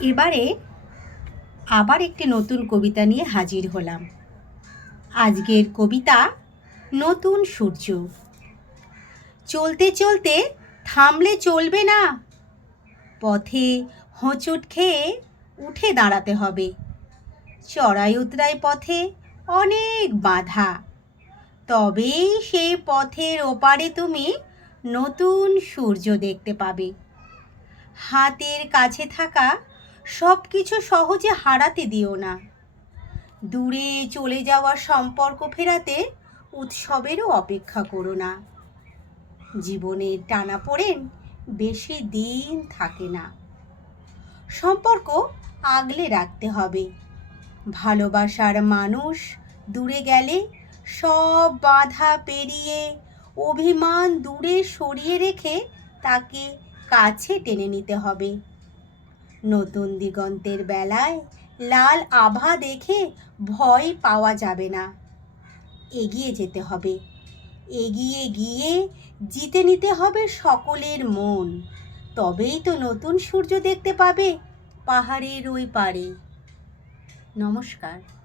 এবারে আবার একটি নতুন কবিতা নিয়ে হাজির হলাম। আজকের কবিতা নতুন সূর্য। চলতে চলতে থামলে চলবে না, পথে হোঁচট খেয়ে উঠে দাঁড়াতে হবে। চড়াই উতরাই পথে অনেক বাধা, তবেই সেই পথের ওপারে তুমি নতুন সূর্য দেখতে পাবে। হাতের কাছে থাকা সব কিছু সহজে হারাতে দিও না। দূরে চলে যাওয়া সম্পর্ক ফেরাতে উৎসবেরও অপেক্ষা করো না। জীবনের টানাপোড়েন বেশি দিন থাকে না। সম্পর্ক আগলে রাখতে হবে। ভালোবাসার মানুষ দূরে গেলে সব বাধা পেরিয়ে অভিমান দূরে সরিয়ে রেখে তাকে কাছে টেনে নিতে হবে। নতুন দিগন্তের বেলায় লাল আভা দেখে ভয় পাওয়া যাবে না। এগিয়ে যেতে হবে, এগিয়ে গিয়ে জিতে নিতে হবে সকলের মন। তবেই তো নতুন সূর্য দেখতে পাবে পাহাড়ের ওই পারে। নমস্কার।